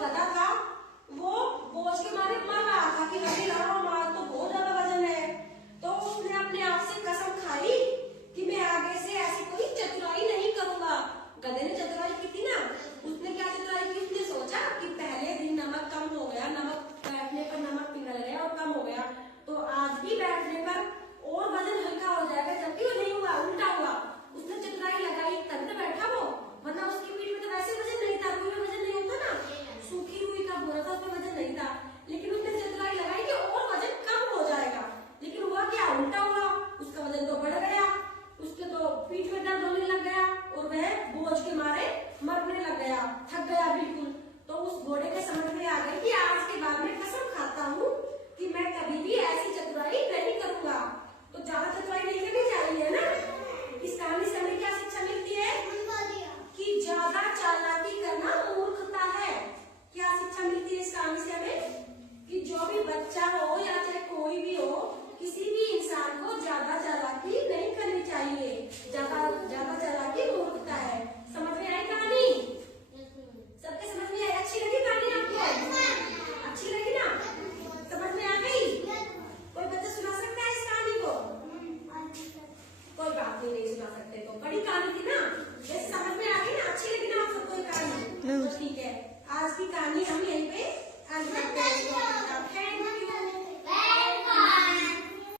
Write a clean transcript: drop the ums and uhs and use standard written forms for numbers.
गधा था वो बोझ के मारे मर रहा था कि नहीं रहा हमारा तो बहुत ज्यादा वजन है। तो उसने अपने आप से कसम खाई कि मैं आगे से ऐसी कोई चतुराई नहीं करूंगा। गधे ने चतुराई की थी ना, उसने क्या चतुराई की, उसने सोचा कि पहले दिन नमक कम हो गया, नमक बैठने पर नमक पिघल गया और कम हो गया, तो आज भी बैठने पर और वजन हल्का हो जाएगा, जबकि वो नहीं हुआ, उल्टा हुआ। उसने चतुराई लगाई तभी तो बैठा वो, वरना उसकी पीठ में तो वैसे वजन नहीं था, रुई में वजन नहीं होता ना, सूखी रुई का बोरा था उसमें वजन नहीं था, लेकिन उसने चतुराई लगाई कि और वजन कम हो जाएगा। लेकिन हुआ क्या, उल्टा हुआ, उसका वजन तो बढ़ गया, उसके तो पीठ में दर्द होने लग गया और वह बोझ के मारे मरने लग गया, थक गया बिल्कुल। तो उस घोड़े के समझ में आ गई कि आज के बाद मैं कसम खाता हूँ कि मैं कभी भी ऐसी चतुराई नहीं करूंगा। तो ज्यादा चतुराई नहीं करनी चाहिए ना। इस कहानी से हमें क्या शिक्षा मिलती है कि ज्यादा चालाकी करना मूर्खता है। क्या शिक्षा मिलती है इस कहानी से हमें कि जो भी बच्चा हो या चाहे कोई भी हो, किसी भी इंसान को ज्यादा चालाकी नहीं करनी चाहिए। ज्यादा चालाकी मूर्खता है। समझ में आई कहानी? सबके समझ में आई? अच्छी लगी कहानी आपको? अच्छी लगी ना? समझ में आ गई? कोई बच्चा सुना सकता है इस कहानी को? कोई बात नहीं सुना सकते तो बड़ी कहानी थी ना, ये समझ में आ गई ना? अच्छी लगी ना आप सबको ये कहानी? तो ठीक है, आज की कहानी हम